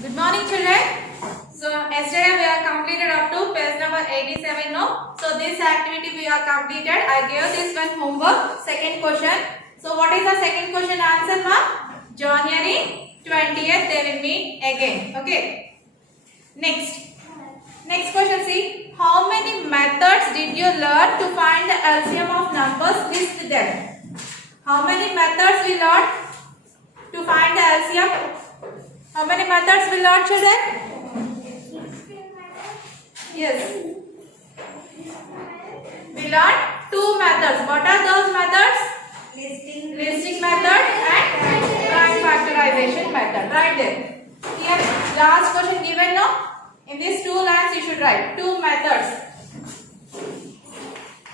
Good morning, children. So yesterday we are completed up to page number 87 now. So this activity we are completed. I gave this one homework. Second question. So what is the second question answer, ma? January 20th they will meet again. Okay. Next question. See, how many methods did you learn to find the LCM of numbers? List them. How many methods we learned to find the LCM? How many methods we learned, children? Yes. We learned two methods. What are those methods? Listing method and prime factorization method. Right there. Here, last question given now. In these two lines, you should write two methods.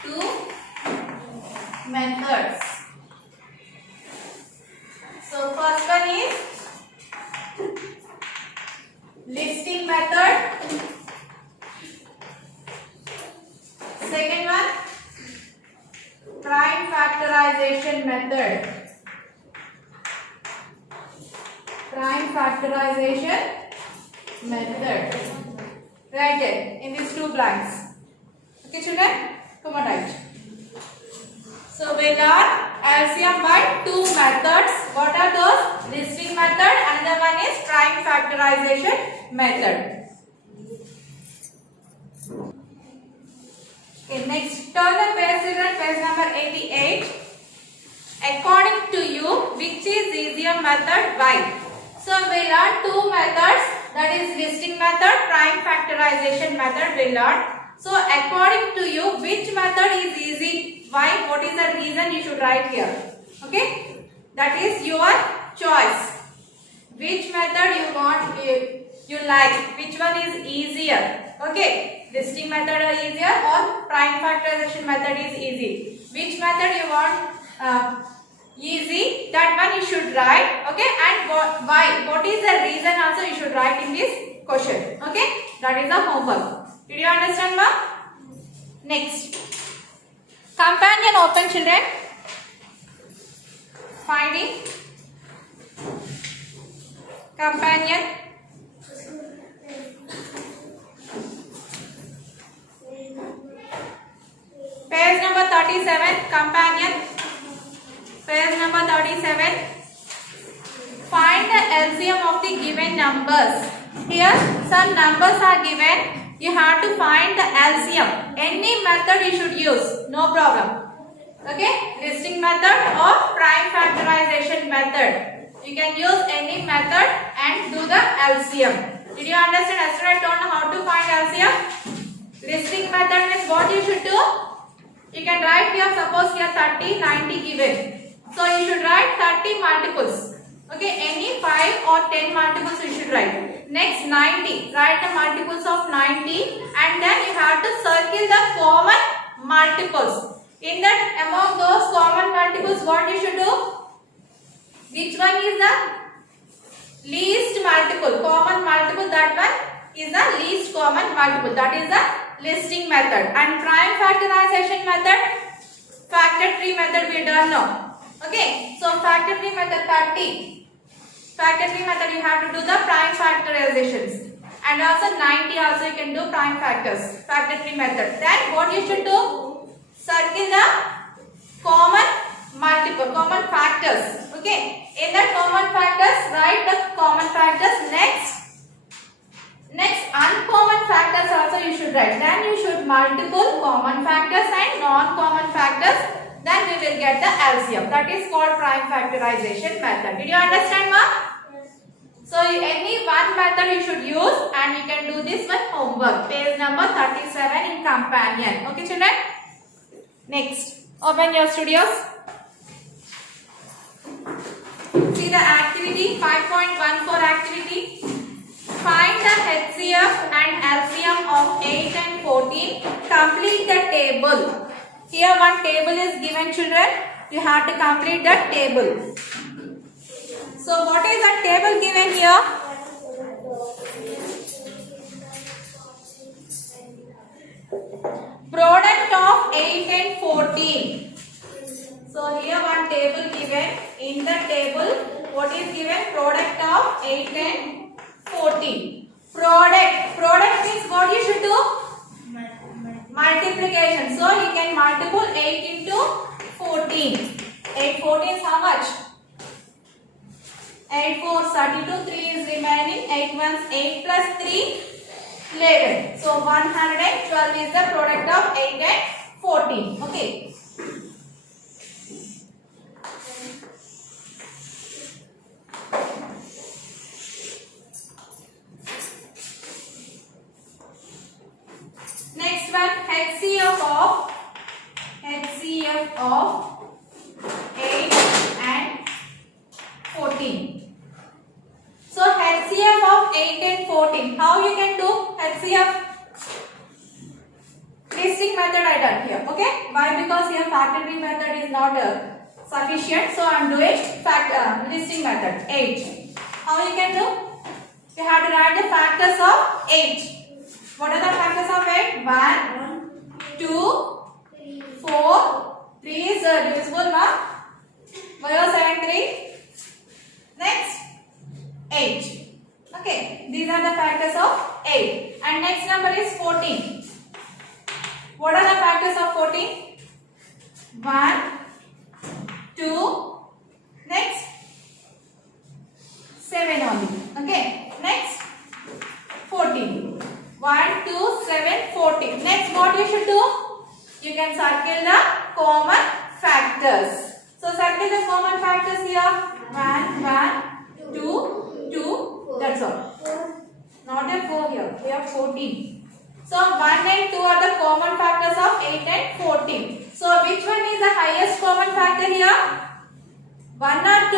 Two methods. So first one is listing method. Second one, prime factorization method. Prime factorization method. Right there in these two blanks. Okay, children? Come on, write. So we learn LCM by two methods. What are those? Listing method. Another one is prime factorization method. Okay, next turn the page, children, page number 88. According to you, which is easier method? Why? So we learn two methods, that is listing method, prime factorization method we learn. So according to you, which method is easy? Why? What is the reason? You should write here. Okay? That is your choice. Which method you want, you like? Which one is easier? Okay? Listing method is easier or prime factorization method is easy? Which method you want easy? That one you should write. Okay? And why? What is the reason also you should write in this question. Okay? That is the homework. Did you understand, ma? Next. Companion open, children. Finding companion. Page number 37, companion. Page number 37. Find the LCM of the given numbers. Here some numbers are given. You have to find the LCM. Any method you should use. No problem. Okay? Listing method or prime factorization method. You can use any method and do the LCM. Did you understand? Yesterday I told you how to find LCM. Listing method means what you should do? You can write here, suppose here 30, 90 given. So you should write 30 multiples. Okay, any 5 or 10 multiples you should write. Next 90, write the multiples of 90 and then you have to circle the common multiples. In that, among those common multiples, what you should do? Which one is the least multiple? Common multiple, that one is the least common multiple. That is the listing method. And prime factorization method, factor tree method we done now. Okay, so factor tree method 30. Factor tree method you have to do the prime factorizations. And also 90 also you can do prime factors. Factor tree method. Then what you should do? Circle the common multiple, common factors. Okay, in the common factors, write the common factors. Next uncommon factors also you should write. Then you should multiple common factors and non-common factors. Then we will get the LCM. That is called prime factorization method. Did you understand, ma? Yes. So any one method you should use and you can do this one homework. Page number 37 in companion. Okay, children? Next. Open your studios. See the activity 5.14 activity. Find the HCF and LCM of 8 and 14. Complete the table. Here one table is given, children. You have to complete the table. So what is the table given here? Product of 8 and 14. So here one table given. In the table, what is given? Product of 8 and 14. 40. Product means what you should do? Multiplication. So you can multiple 8 into 14. 8 14 is how much? 8 4 32. 3 is remaining. 8 1 8 plus 3 11. So 112 is the product of 8 and 14. Okay. Next one, HCF of 8 and 14. So HCF of 8 and 14. How you can do HCF? Listing method I done here. Okay. Why? Because here factoring method is not sufficient. So I am doing listing method 8. How you can do? You have to write the factors of 8. What are the factors of 8? 1, 2, 4. 3 is divisible, ma? 7, 3. Next, 8. Okay, these are the factors of 8. And next number is 14. What are the factors of 14? 1, 2. Next, 7 only. Okay, next, 14. 1, 2, 7, 14. Next, what you should do? You can circle the common factors. So, circle the common factors here. 1, 1, 2, 2. That's all. Not a 4 here. We have 14. So, 1 and 2 are the common factors of 8 and 14. So, which one is the highest common factor here? 1 or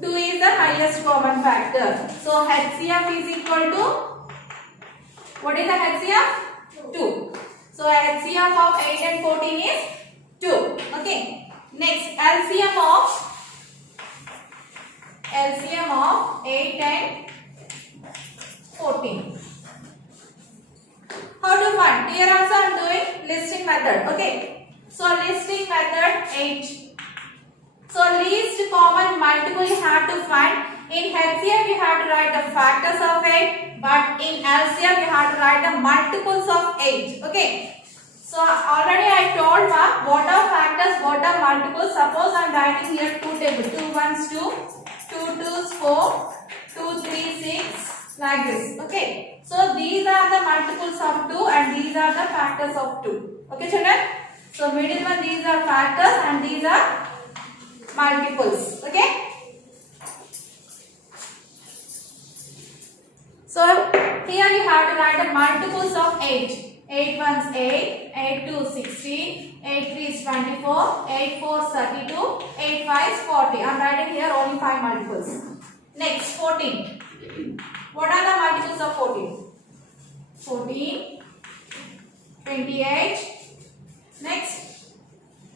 2? 2 is the highest common factor. So, HCF is equal to, what is the HCF? 2. So HCF of 8 and 14 is 2. Okay. Next, LCM of 8 and 14. How to find? Here also I am doing listing method. Okay. So listing method 8. So least common multiple you have to find. In HCF you have to write the factors of 8, but in LCM you have to write the multiples of 8. Okay. So already I told what are factors, what are multiples. Suppose I am writing here 2 tables. 2 ones 2, 2 twos 4, 2 3 6, like this. Okay. So these are the multiples of 2 and these are the factors of 2. Okay children. So middle one, these are factors and these are multiples. Okay. So here you have to write the multiples of 8. 8 ones 8, 8 2 16, 8 3 is 24, 8 4 is 32, 8 5 is 40. I am writing here only 5 multiples. Next 14. What are the multiples of 14? 14, 28, next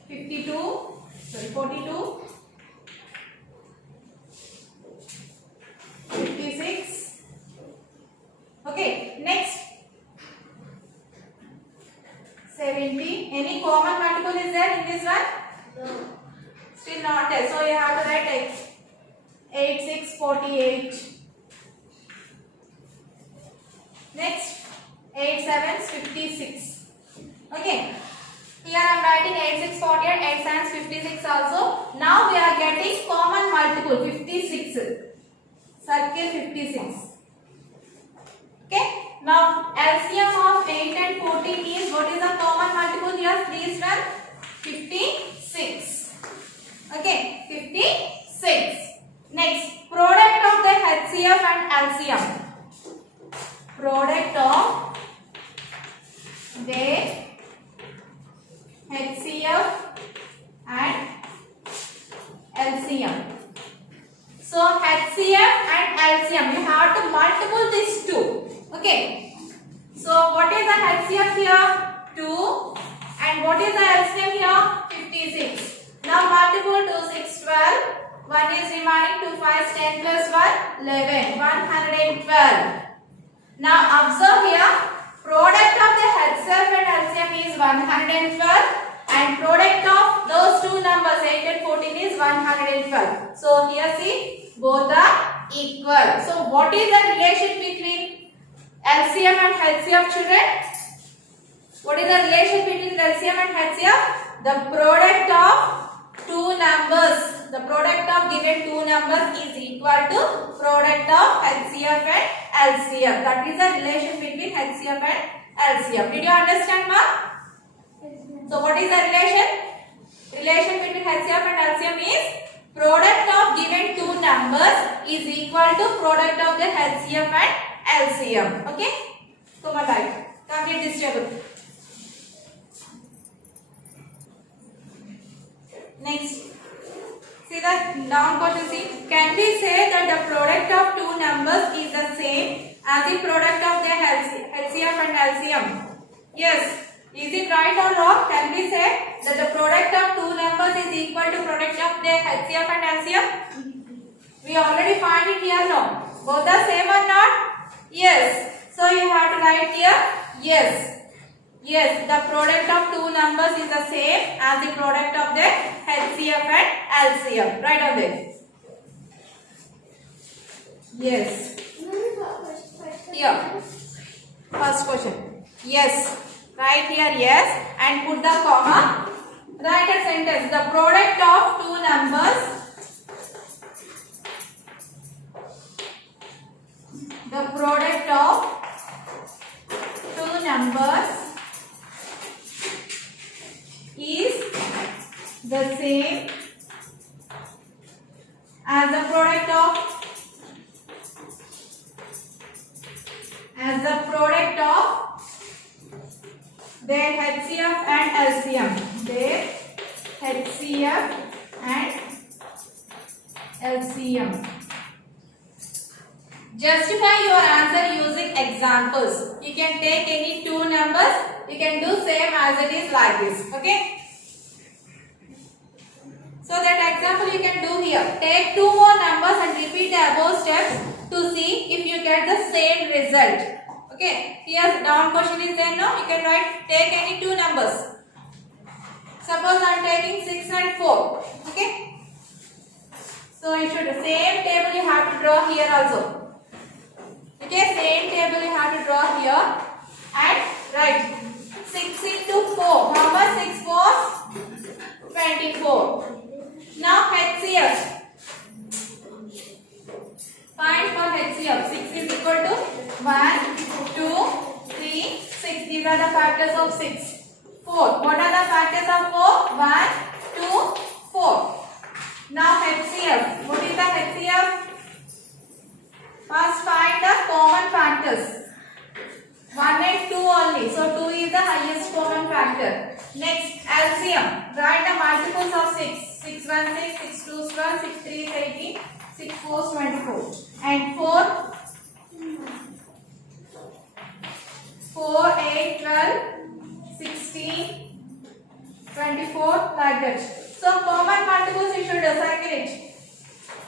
52, sorry 42, 56. Okay, next 70. Any common multiple is there in this one? No. Still not there. So you have to write 8 6 48. Next 8 7 56. Okay. Here I am writing 8 6 48, 8 7 56 also. Now we are getting common multiple 56. Circle 56. Okay. Now LCM of 8 and 14 is, what is the common multiple here? Please run 56. Okay, 56. Next, product of the HCF and LCM. Product of the HCF and LCM. So HCF and LCM, you have to multiple these two. Okay. So what is the HCF here? 2. And what is the LCM here? 56. Now multiple 2 6 12. 1 is remaining. 2 5 10 plus 1 11. 112. Now observe here. Product of the HCF and LCM is 112. and product of those two numbers 8 and 14 is 112. So here see, both are equal. So what is the relation between LCM and HCF, children? What is the relation between LCM and HCF? The product of two numbers. The product of given two numbers is equal to product of HCF and LCM. That is the relation between HCF and LCM. Did you understand, ma? So what is the relation? Relation between HCF and LCM is product of given two numbers is equal to product of the HCF and LCM. Okay? So my right. Complete this table. Next. See the down question. See, can we say that the product of two numbers is the same as the product of their HCF and LCM? Yes. Is it right or wrong? Can we say that the product of two numbers is equal to product of their HCF and LCM? We already find it here, no? Both are same or not? Yes. So you have to write here, yes. Yes, the product of two numbers is the same as the product of the HCF and LCM. Right on there. Yes. Here. First question. Yes. Write here yes and put the comma. Write a sentence. The product of two numbers. The product of two numbers is the same as the product of their HCF and LCM. Their HCF and LCM. Justify your answer using examples. You can take any two numbers. You can do same as it is like this. Okay. So that example you can do here. Take two more numbers and repeat the above steps to see if you get the same result. Okay. Here down question is there. No. You can write. Take any two numbers. Suppose I am taking 6 and 4. Okay. So you should same table you have to draw here also. Okay, same table you have to draw here and write 6 into 4. How much 6 4? 24. Now HCF. Find for HCF. 6 is equal to 1, 2, 3, 6. These are the factors of 6. 4. What are the factors of 4? 1, 2, 4. Now HCF. What is the HCF? First find the common factors. 1 and 2 only. So 2 is the highest common factor. Next LCM. Write the multiples of 6. 6 1 6, 6 2 12, 6 3 is 18, 6 4 is 24. And 4 8 12, 16, 24 like that. So common multiples you should circle it.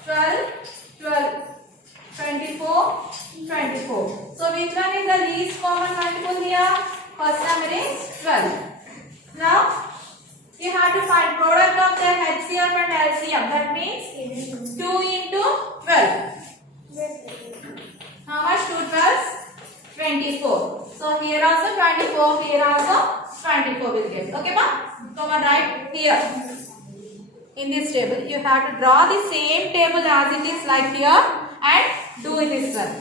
12, 12. 24, 24. So which one is the least common multiple here? First number is 12. Now you have to find product of the HCF and LCM. That means 2 into 12. How much 2 12s? 24. So here also 24, here also 24 will get. Okay, ma? Come on, write here. In this table, you have to draw the same table as it is like here and do this one.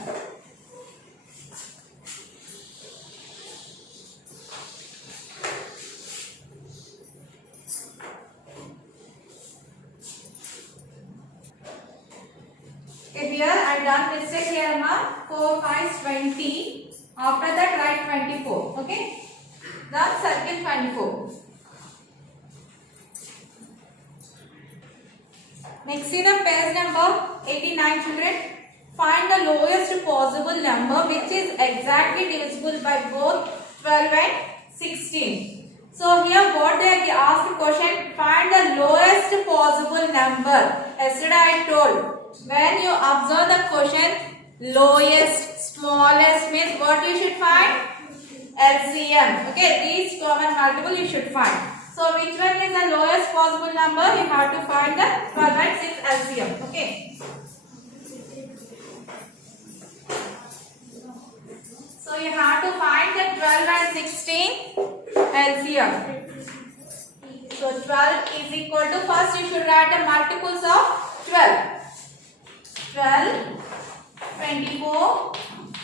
Okay, here I done mistake here, ma. 4 5 is 20. After that, write 24. Okay. Then circle 24. Next, see the page number 89, children. Find the lowest possible number which is exactly divisible by both 12 and 16. So here what they asked question, find the lowest possible number. Yesterday I told, when you observe the question, lowest, smallest means what you should find? LCM. Okay, these common multiple you should find. So which one is the lowest possible number? You have to find the 12 and 6 LCM. Okay. So you have to find the 12 and 16 LCM. So 12 is equal to, first you should write the multiples of 12. 12, 24,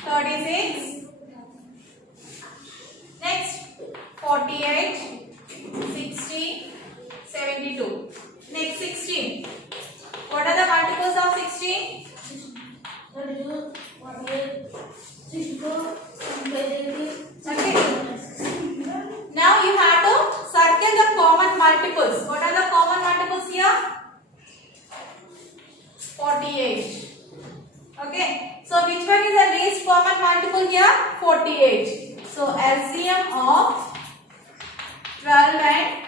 36. Next 48, 60, 72. Next 16. What are the multiples of 16? 32, 48, 64, 75. Okay. Now you have to circle the common multiples. What are the common multiples here? 48. Okay. So which one is the least common multiple here? 48. So LCM of 12 and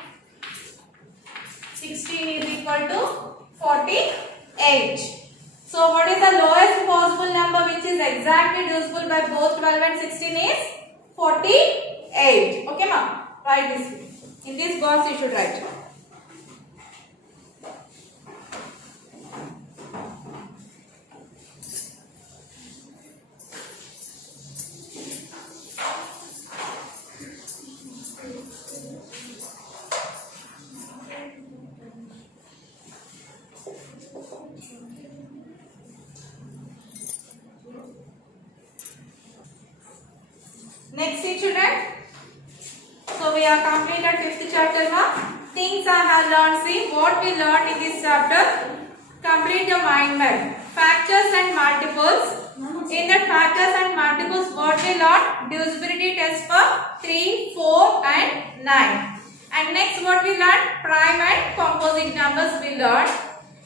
16 is equal to 48. So what is the lowest possible number which is exactly divisible by both 12 and 16 is 48. Okay, ma'am. Write this. In this box you should write. Next children. So we have completed 5th chapter now. Things I have learned. See what we learned in this chapter. Complete the mind map. Factors and multiples. In the factors and multiples, what we learned? Divisibility test for 3, 4 and 9. And next what we learned? Prime and composite numbers we learned.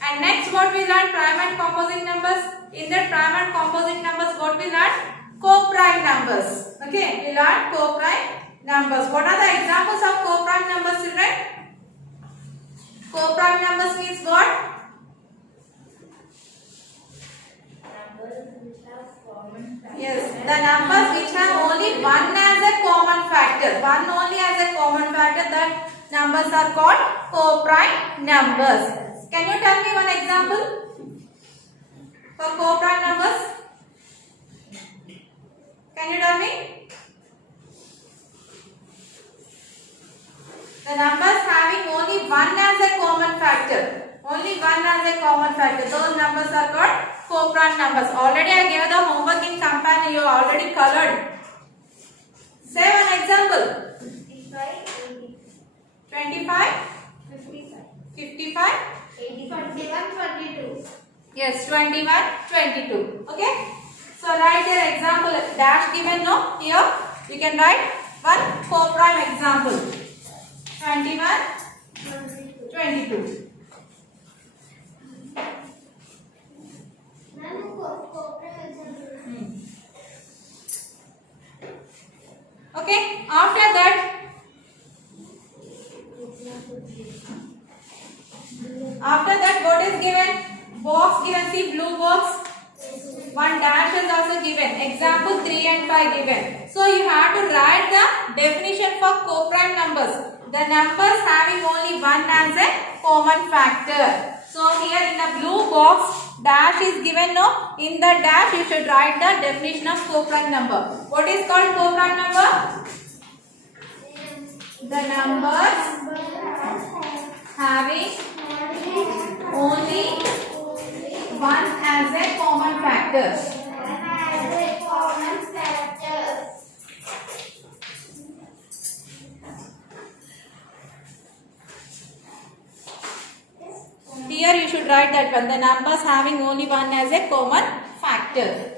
And next what we learned? Prime and composite numbers. In the prime and composite numbers, what we learned? Co-prime numbers. Okay, we learned co-prime numbers. What are the examples of co-prime numbers, children? Co-prime numbers means what? Yes, the numbers which have only one as a common factor. One only as a common factor, that numbers are called co-prime numbers. Can you tell me one example for co-prime numbers? Can you tell me? The numbers having only one as a common factor. Only one as a common factor. Those numbers are called co-prime numbers. Already I gave the homework in companion. You already colored. Say one example. 25, 55, 21, 22. yes, 21, 22. Okay. So write your example. Dash given no. Here you can write one co-prime example. 21, 22. Okay. After that, what is given? Box given. See blue box. One dash is also given. Example 3 and 5 given. So you have to write the definition for co-prime numbers. The numbers having only one as a common factor. So here in the blue box, dash is given. No, in the dash you should write the definition of co-prime number. What is called co-prime number? The numbers having only one as a common factor. Here you should write that one. The numbers having only one as a common factor.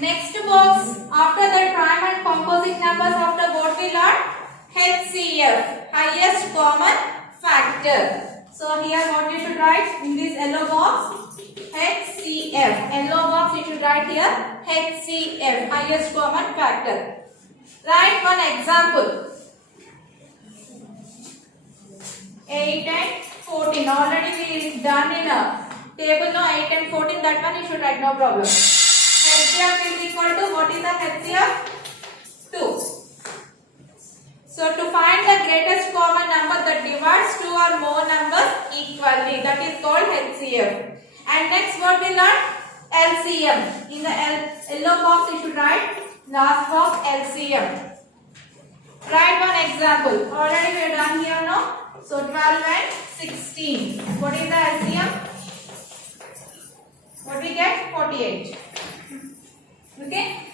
Next box. After that, prime and composite numbers. After what we learned? HCF, highest common factor. So here what you should write in this yellow box? HCF. Yellow box you should write here HCF, highest common factor. Write one example. 8 and 14. Already we done in a table. No, 8 and 14. That one you should write, no problem. HCF is equal to, what is the HCF? 2. So to find the greatest common number that divides two or more numbers equally, that is called HCF. And next what we learn? LCM. In the yellow box you should write last box LCM. Write one example. Already we are done here now. So 12 and 16. What is the LCM? What we get? 48. Okay.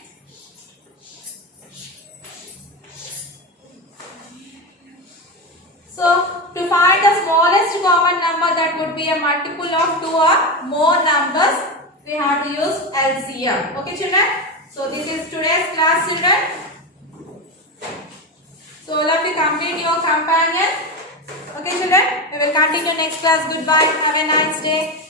So to find the smallest common number that would be a multiple of two or more numbers, we have to use LCM. Okay children? So this is today's class children. So all of you complete your companion. Okay children? We will continue next class. Goodbye. Have a nice day.